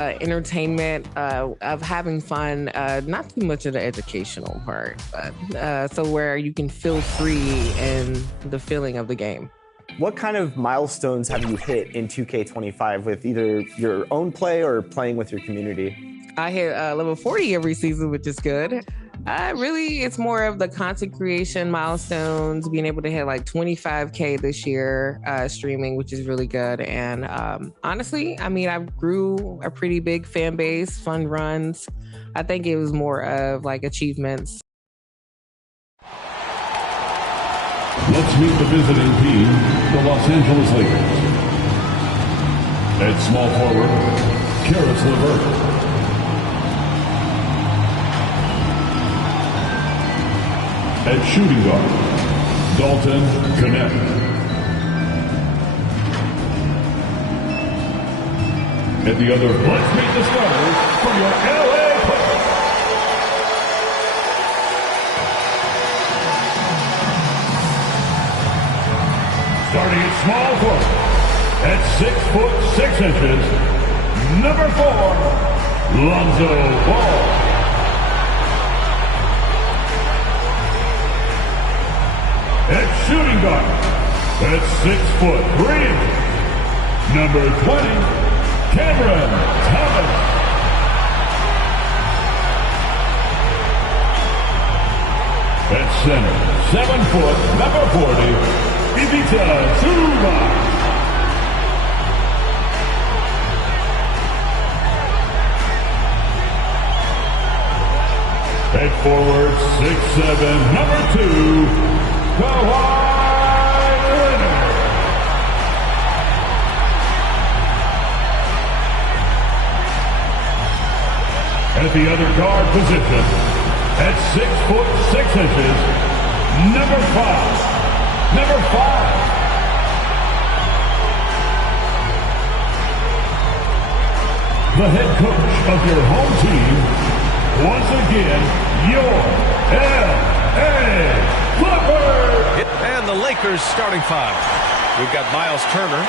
entertainment, of having fun, not too much of the educational part, but so where you can feel free in the feeling of the game. What kind of milestones have you hit in 2K25 with either your own play or playing with your community? I hit level 40 every season, which is good. Really, it's more of the content creation milestones, being able to hit like 25K this year streaming, which is really good. And honestly, I mean, I grew a pretty big fan base, fun runs. I think it was more of like achievements. Let's meet the visiting team, the Los Angeles Lakers. At small forward, Caris LeVert. At shooting guard, Dalton Connect. At the other, let's meet the starters for your LA Clippers. Starting at small forward, at 6'6", number 4, Lonzo Ball. At shooting guard, at 6'3", number 20, Cameron Thomas. At center, 7 foot, number 40, Ivica Zubac. At forward, 6'7", number 2, Kawhi Leonard. At the other guard position, at 6'6", number 5, the head coach of your home team, once again, your LA Clippers. And the Lakers starting 5. We've got Miles Turner.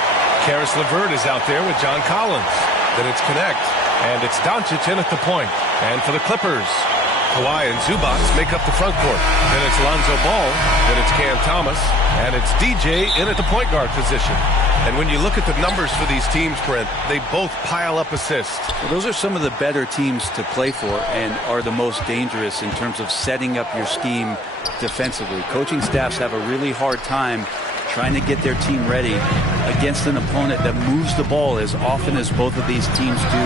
Caris LeVert is out there with John Collins. Then it's Connect. And it's Doncic in at the point. And for the Clippers, Kawhi and Zubac make up the front court. Then it's Lonzo Ball. Then it's Cam Thomas. And it's DJ in at the point guard position. And when you look at the numbers for these teams, Brent, they both pile up assists. Well, those are some of the better teams to play for and are the most dangerous in terms of setting up your scheme defensively. Coaching staffs have a really hard time trying to get their team ready against an opponent that moves the ball as often as both of these teams do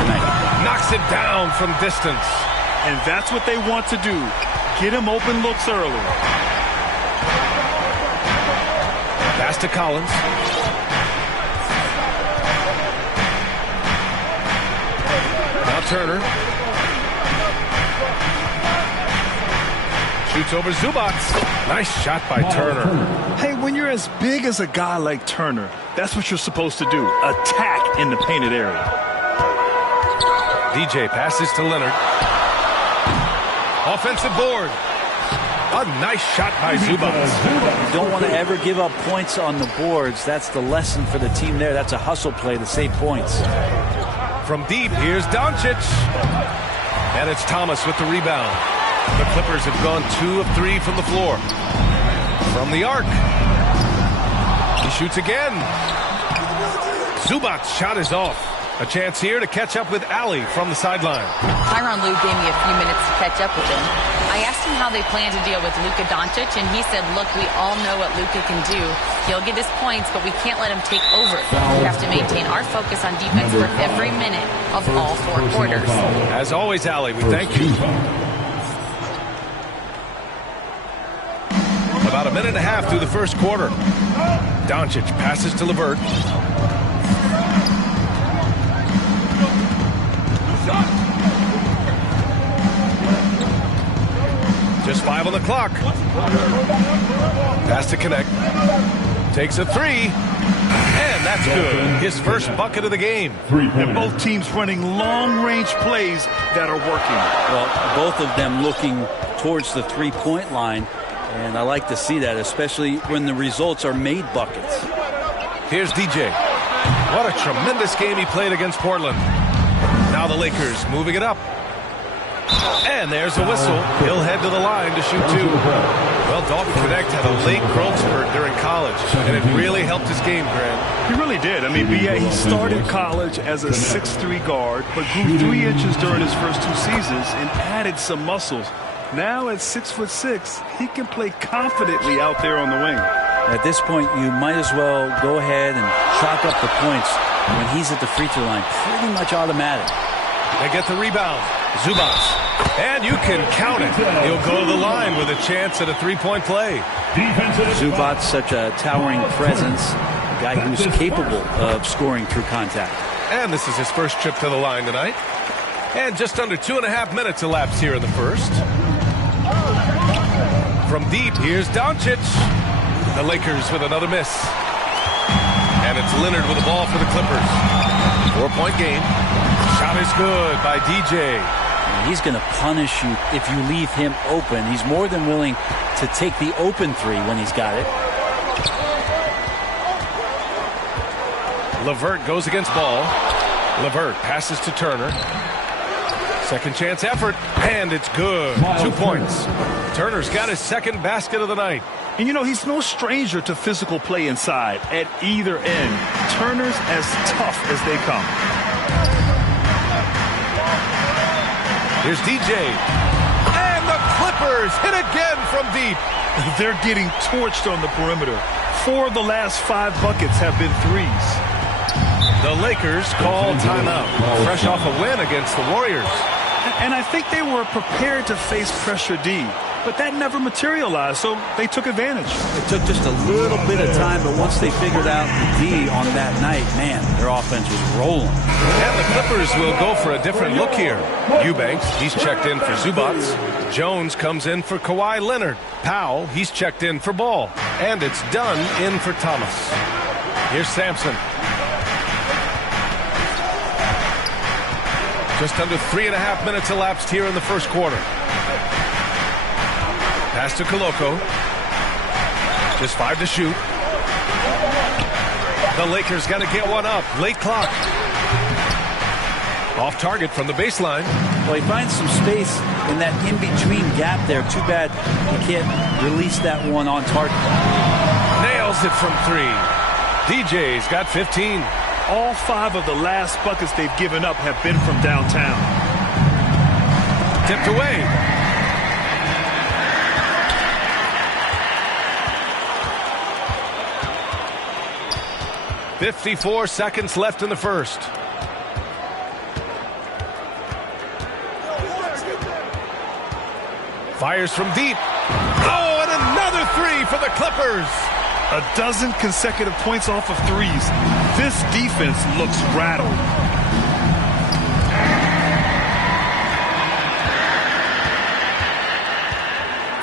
tonight. Knocks it down from distance. And that's what they want to do. Get him open looks early. Pass to Collins. Now Turner. Shoots over Zubac. Nice shot by Turner. Hey, when you're as big as a guy like Turner, that's what you're supposed to do. Attack in the painted area. DJ passes to Leonard. Offensive board. A nice shot by Zubac. You don't want to ever give up points on the boards. That's the lesson for the team there. That's a hustle play to save points. From deep, here's Doncic. And it's Thomas with the rebound. The Clippers have gone 2 of 3 from the floor. From the arc. He shoots again. Zubac's shot is off. A chance here to catch up with Ali from the sideline. Tyronn Lue gave me a few minutes to catch up with him. I asked him how they plan to deal with Luka Doncic, and he said, look, we all know what Luka can do. He'll get his points, but we can't let him take over. We have to maintain our focus on defense for every minute of all 4 quarters. As always, Ali, we thank you. About a minute and a half through the first quarter. Doncic passes to LeVert. Just 5 on the clock. Pass to Connect. Takes a 3. And that's good. His first bucket of the game. And both teams running long-range plays that are working. Well, both of them looking towards the three-point line. And I like to see that, especially when the results are made buckets. Here's DJ. What a tremendous game he played against Portland. Now the Lakers moving it up. And there's a whistle. He'll head to the line to shoot 2. Well, Dalton Knecht had a late growth spurt during college, and it really helped his game, Grant. He really did. I mean, B.A., he started college as a 6'3" guard, but grew 3 inches during his first 2 seasons and added some muscles. Now at 6'6", he can play confidently out there on the wing. At this point, you might as well go ahead and chalk up the points when he's at the free throw line. Pretty much automatic. They get the rebound. Zubac. And you can count it. He'll go to the line with a chance at a 3-point play. Zubac, such a towering presence, a guy who's capable of scoring through contact. And this is his first trip to the line tonight. And just under 2.5 minutes elapsed here in the first. From deep, here's Doncic. The Lakers with another miss. And it's Leonard with the ball for the Clippers. 4-point game. Shot is good by DJ. He's going to punish you if you leave him open. He's more than willing to take the open 3 when he's got it. LeVert goes against Ball. LeVert passes to Turner. Second chance effort, and it's good. 2 points. Turner's got his second basket of the night. And, you know, he's no stranger to physical play inside at either end. Turner's as tough as they come. Here's DJ. And the Clippers hit again from deep. They're getting torched on the perimeter. 4 of the last 5 buckets have been threes. The Lakers call timeout, fresh off a win against the Warriors. And I think they were prepared to face pressure D, but that never materialized, so they took advantage. It took just a little bit of time, but once they figured out the D on that night, man, their offense was rolling. And the Clippers will go for a different look here. Eubanks, he's checked in for Zubac. Jones comes in for Kawhi Leonard. Powell, he's checked in for Ball. And it's Dunn in for Thomas. Here's Sampson. Just under 3.5 minutes elapsed here in the first quarter. Pass to Koloko. Just 5 to shoot. The Lakers got to get one up. Late clock. Off target from the baseline. Well, he finds some space in that in-between gap there. Too bad he can't release that one on target. Nails it from 3. DJ's got 15. All 5 of the last buckets they've given up have been from downtown. Tipped away. .54 seconds left in the first. Fires from deep. Oh, and another 3 for the Clippers. A dozen consecutive points off of threes. This defense looks rattled.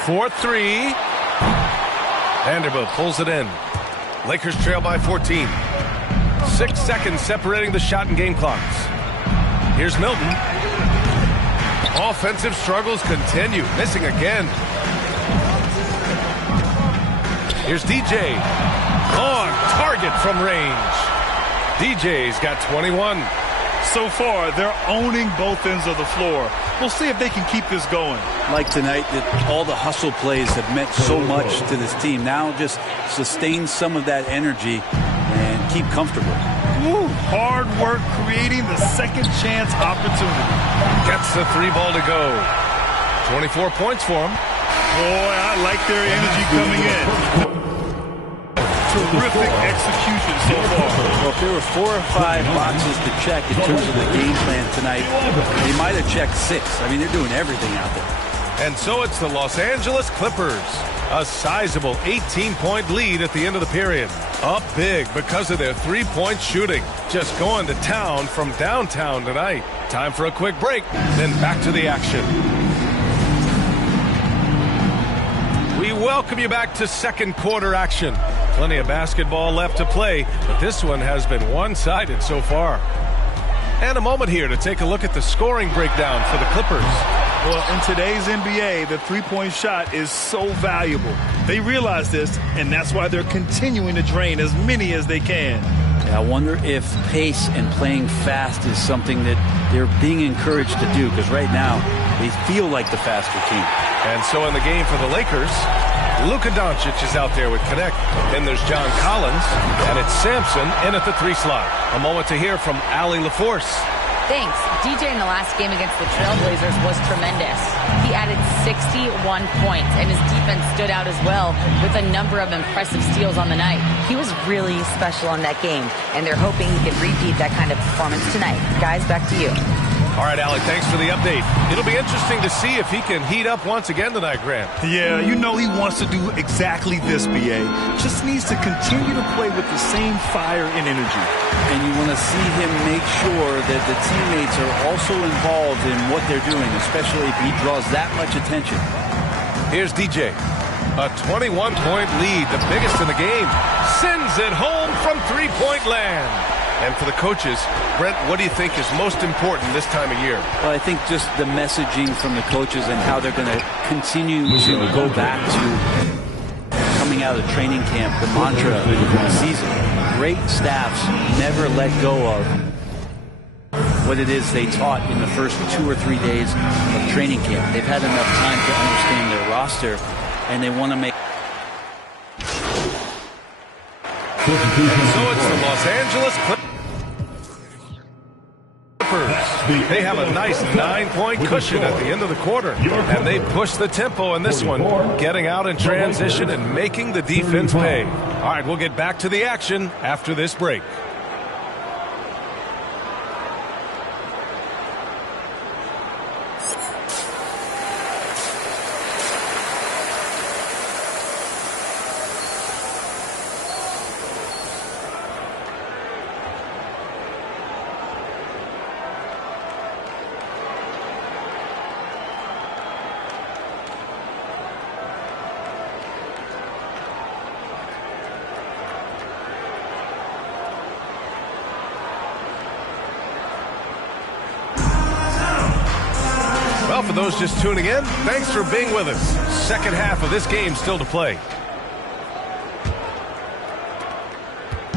For 3. Vanderbilt pulls it in. Lakers trail by 14. 6 seconds separating the shot and game clocks. Here's Milton. Offensive struggles continue. Missing again. Here's DJ. On target from range. DJ's got 21. So far, they're owning both ends of the floor. We'll see if they can keep this going. Like tonight, that all the hustle plays have meant so much to this team. Now just sustain some of that energy and keep comfortable. Woo, hard work creating the second chance opportunity. Gets the 3 ball to go. 24 points for him. Boy, I like their energy coming in. Terrific execution so far. Well, if there were 4 or 5 boxes to check in terms of the game plan tonight, they might have checked 6. I mean, they're doing everything out there. And so it's the Los Angeles Clippers. A sizable 18-point lead at the end of the period. Up big because of their 3-point shooting. Just going to town from downtown tonight. Time for a quick break, then back to the action. We welcome you back to second quarter action. Plenty of basketball left to play, but this one has been one-sided so far. And a moment here to take a look at the scoring breakdown for the Clippers. Well, in today's NBA, the three-point shot is so valuable. They realize this, and that's why they're continuing to drain as many as they can. I wonder if pace and playing fast is something that they're being encouraged to do, because right now they feel like the faster team. And so in the game for the Lakers, Luka Doncic is out there with Connect. Then there's John Collins, and it's Sampson in at the 3 slot. A moment to hear from Allie LaForce. Thanks. DJ in the last game against the Trailblazers was tremendous. He added 61 points, and his defense stood out as well with a number of impressive steals on the night. He was really special in that game, and they're hoping he can repeat that kind of performance tonight. Guys, back to you. All right, Alec, thanks for the update. It'll be interesting to see if he can heat up once again tonight, Grant. Yeah, you know he wants to do exactly this, BA. Just needs to continue to play with the same fire and energy. And you want to see him make sure that the teammates are also involved in what they're doing, especially if he draws that much attention. Here's DJ. A 21-point lead, the biggest in the game. Sends it home from three-point land. And for the coaches, Brent, what do you think is most important this time of year? Well, I think just the messaging from the coaches and how they're going to continue to go back to coming out of training camp, the mantra of the season. Great staffs never let go of what it is they taught in the first 2 or 3 days of training camp. They've had enough time to understand their roster, and they want to make... And so it's the Los Angeles Clippers. They have a nice 9-point cushion at the end of the quarter, and they push the tempo in this one, getting out in transition and making the defense pay. All right, we'll get back to the action after this break. Well, for those just tuning in, thanks for being with us. Second half of this game still to play.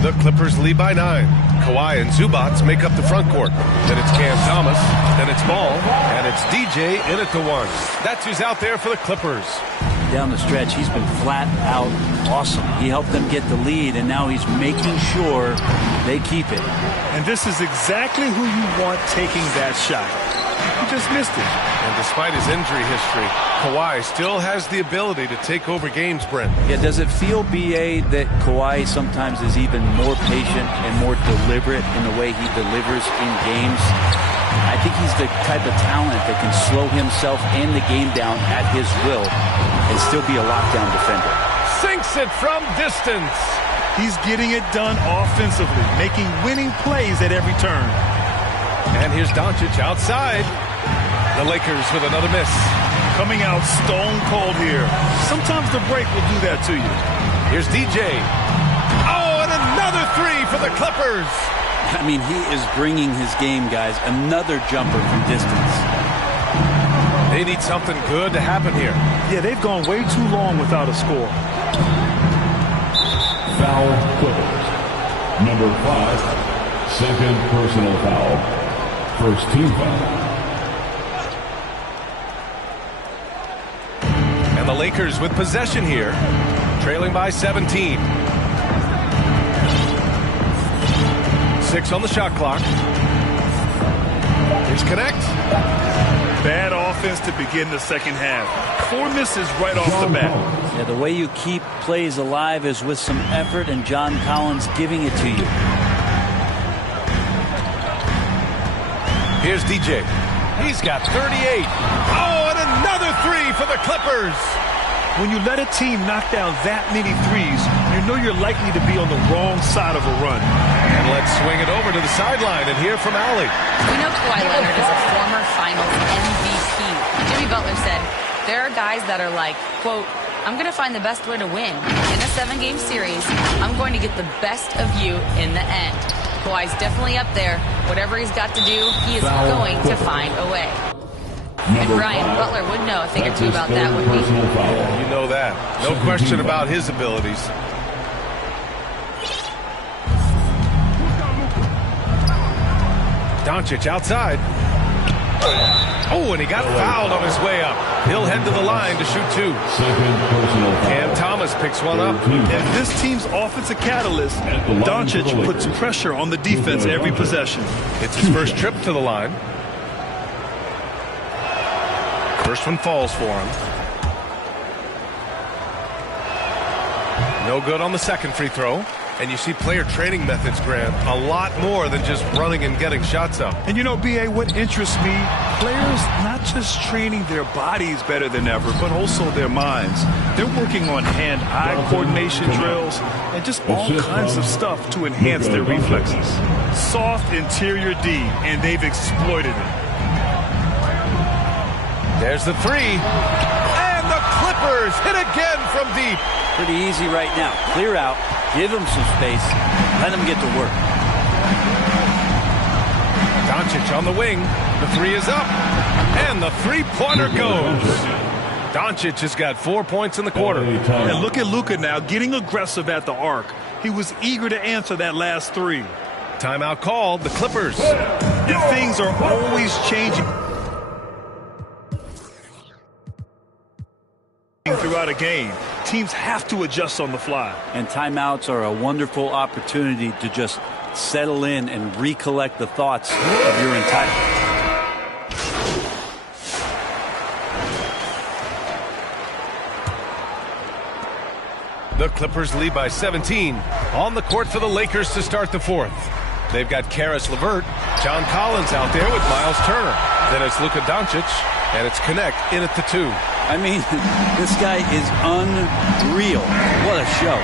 The Clippers lead by 9. Kawhi and Zubats make up the front court. Then it's Cam Thomas, then it's Ball, and it's DJ in at the 1. That's who's out there for the Clippers. Down the stretch, he's been flat out awesome. He helped them get the lead, and now he's making sure they keep it. And this is exactly who you want taking that shot. He just missed it. And despite his injury history, Kawhi still has the ability to take over games, Brent. Yeah, does it feel, BA, that Kawhi sometimes is even more patient and more deliberate in the way he delivers in games? I think he's the type of talent that can slow himself and the game down at his will and still be a lockdown defender. Sinks it from distance. He's getting it done offensively, making winning plays at every turn. And here's Doncic outside. The Lakers with another miss. Coming out stone cold here. Sometimes the break will do that to you. Here's DJ. Oh, and another 3 for the Clippers. I mean, he is bringing his game, guys. Another jumper from distance. They need something good to happen here. Yeah, they've gone way too long without a score. Foul Clippers. Number 5, second personal foul. First team foul. And the Lakers with possession here, trailing by 17. 6 on the shot clock. Here's Connect. Bad offense to begin the second half. 4 misses right off the bat. Yeah, the way you keep plays alive is with some effort, and John Collins giving it to you. Here's DJ. He's got 38. Oh, and another 3 for the Clippers. When you let a team knock down that many threes, you know you're likely to be on the wrong side of a run. And let's swing it over to the sideline and hear from Allie. We know Kawhi Leonard is a former Finals MVP. Jimmy Butler said, there are guys that are like, quote, I'm going to find the best way to win. In a 7-game series, I'm going to get the best of you in the end. Kawhi's definitely up there. Whatever he's got to do, he is going to find a way. And Brian, Butler would know a thing or two about that, wouldn't he? You know that. No question about his abilities. Doncic outside. Oh, and he got fouled on his way up. He'll head to the line to shoot 2. Cam Thomas picks one up. And this team's offensive catalyst, Doncic, puts pressure on the defense every possession. It's his first trip to the line. First one falls for him. No good on the second free throw. And you see player training methods, Grant, a lot more than just running and getting shots up. And you know, B.A., what interests me, players not just training their bodies better than ever, but also their minds. They're working on hand-eye coordination drills and just all kinds of stuff to enhance their reflexes. Soft interior D, and they've exploited it. There's the 3. And the Clippers hit again from deep. Pretty easy right now. Clear out. Give him some space. Let him get to work. Doncic on the wing. The 3 is up. And the three-pointer goes. Doncic has got 4 points in the quarter. And look at Luka now getting aggressive at the arc. He was eager to answer that last 3. Timeout called. The Clippers. And things are always changing throughout a game. Teams have to adjust on the fly. And timeouts are a wonderful opportunity to just settle in and recollect the thoughts of your entire. The Clippers lead by 17. On the court for the Lakers to start the 4th. They've got Caris LeVert, John Collins out there with Miles Turner. Then it's Luka Doncic, and it's Connect in at the 2. I mean, this guy is unreal. What a show.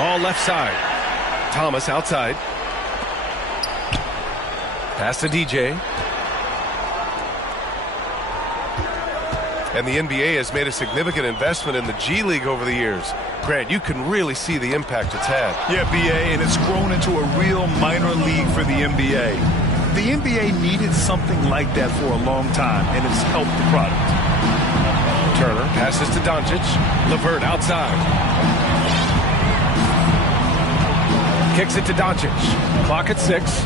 Ball left side. Thomas outside. Pass to DJ. And the NBA has made a significant investment in the G League over the years. Grant, you can really see the impact it's had. Yeah, BA, and it's grown into a real minor league for the NBA. The NBA needed something like that for a long time, and it's helped the product. Turner passes to Doncic. LeVert outside. Kicks it to Doncic. Clock at 6.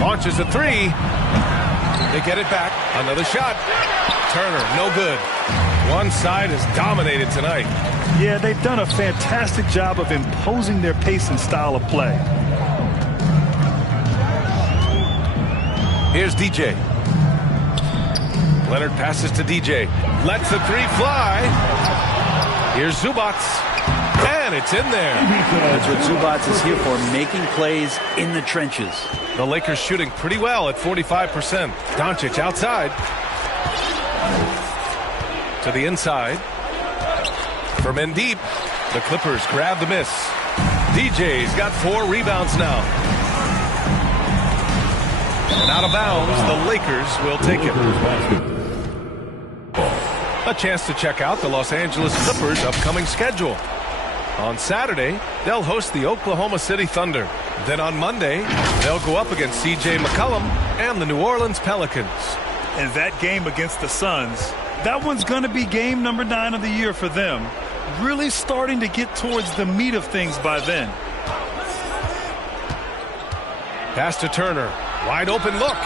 Launches a 3. They get it back. Another shot. Turner, no good. One side is dominated tonight. Yeah, they've done a fantastic job of imposing their pace and style of play. Here's DJ. Leonard passes to DJ. Lets the 3 fly. Here's Zubac. And it's in there. That's what Zubac is here for, making plays in the trenches. The Lakers shooting pretty well at 45%. Doncic outside. To the inside. For men deep. The Clippers grab the miss. DJ's got 4 rebounds now. And out of bounds, the Lakers will take it. A chance to check out the Los Angeles Clippers' upcoming schedule. On Saturday, they'll host the Oklahoma City Thunder. Then on Monday, they'll go up against C.J. McCollum and the New Orleans Pelicans. And that game against the Suns, that one's going to be game number 9 of the year for them. Really starting to get towards the meat of things by then. Pass to Turner. Wide open look.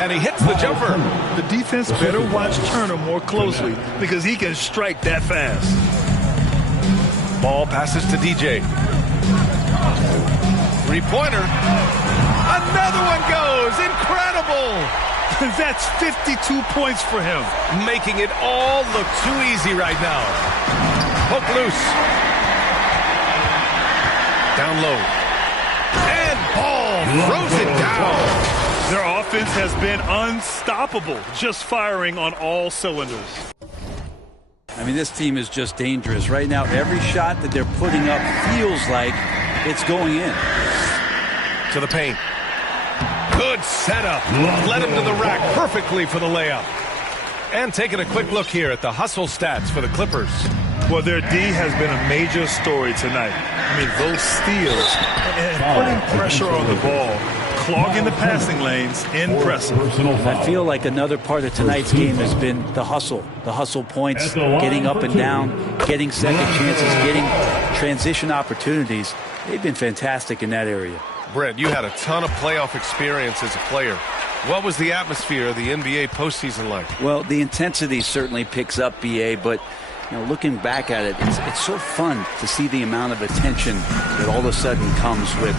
And he hits the jumper. The defense better watch Turner more closely because he can strike that fast. Ball passes to DJ. 3-pointer. Another one goes. Incredible. That's 52 points for him. Making it all look too easy right now. Hook loose. Down low. And ball throws it down. Their offense has been unstoppable, just firing on all cylinders. I mean, this team is just dangerous. Right now, every shot that they're putting up feels like it's going in. To the paint. Good setup. Led him to the rack perfectly for the layup. And taking a quick look here at the hustle stats for the Clippers. Well, their D has been a major story tonight. I mean, those steals and putting pressure on the ball, clogging the passing lanes, impressive. I feel like another part of tonight's game has been the hustle points, getting up and down, getting second chances, getting transition opportunities, they've been fantastic in that area. Brent, you had a ton of playoff experience as a player. What was the atmosphere of the NBA postseason like? Well, the intensity certainly picks up, BA, but looking back at it, it's so fun to see the amount of attention that all of a sudden comes with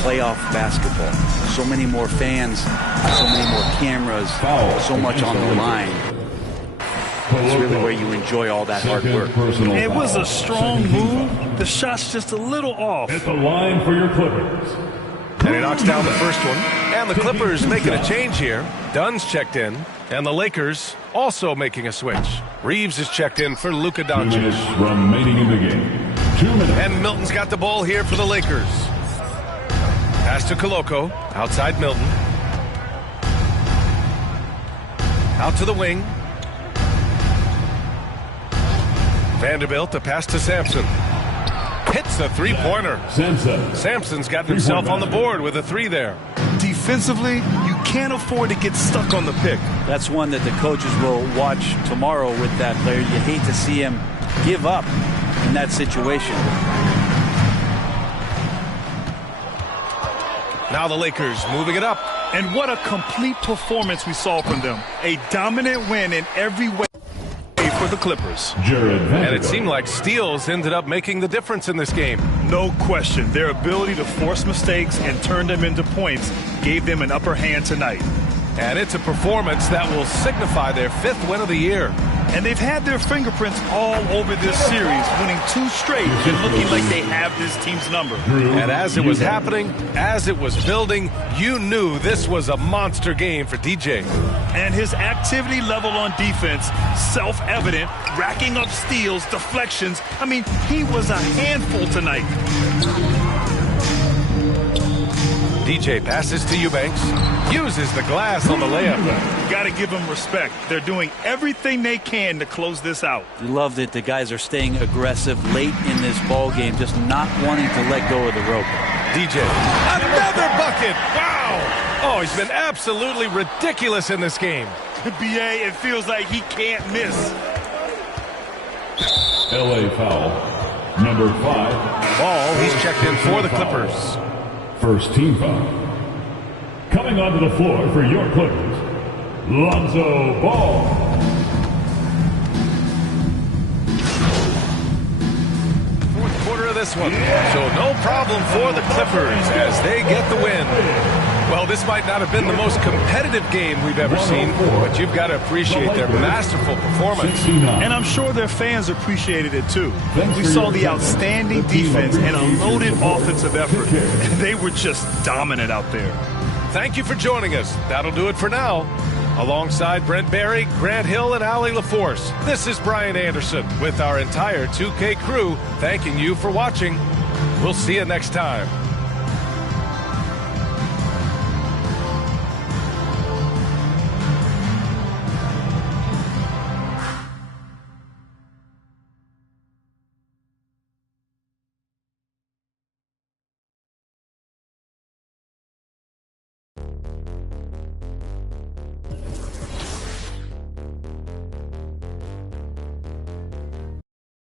playoff basketball. So many more fans, so many more cameras, so much on the line. It's really where you enjoy all that hard work. It was a strong move. The shot's just a little off. At the line for your Clippers. And he knocks down the first one. And the Clippers making a change here. Dunn's checked in. And the Lakers also making a switch. Reeves is checked in for Luka 2 Doncic. minutes remaining in the game. 2 minutes. And Milton's got the ball here for the Lakers. Pass to Koloko. Outside Milton. Out to the wing. Vanderbilt, the pass to Sampson. Hits the three-pointer. Sampson's gotten himself on the board with a 3 there. Defensively, you can't afford to get stuck on the pick. That's one that the coaches will watch tomorrow with that player. You hate to see him give up in that situation. Now the Lakers moving it up. And what a complete performance we saw from them. A dominant win in every way for the Clippers. And it seemed like steals ended up making the difference in this game. No question. Their ability to force mistakes and turn them into points gave them an upper hand tonight. And it's a performance that will signify their 5th win of the year. And they've had their fingerprints all over this series, winning 2 straight and looking like they have this team's number. And as it was happening, as it was building, you knew this was a monster game for DJ. And his activity level on defense, self-evident, racking up steals, deflections. I mean, he was a handful tonight. DJ passes to Eubanks, uses the glass on the layup. Got to give them respect. They're doing everything they can to close this out. You love that the guys are staying aggressive late in this ball game, just not wanting to let go of the rope. DJ, another bucket! Wow! Oh, he's been absolutely ridiculous in this game. BA, it feels like he can't miss. LA foul. Number 5. Ball, he's checked in for the Clippers. First team foul. Coming onto the floor for your Clippers, Lonzo Ball. Fourth quarter of this one. So no problem for the Clippers as they get the win. Well, this might not have been the most competitive game we've ever seen, but you've got to appreciate their masterful performance. And I'm sure their fans appreciated it too. We saw the outstanding defense and a loaded offensive effort. They were just dominant out there. Thank you for joining us. That'll do it for now. Alongside Brent Barry, Grant Hill, and Allie LaForce, this is Brian Anderson with our entire 2K crew thanking you for watching. We'll see you next time.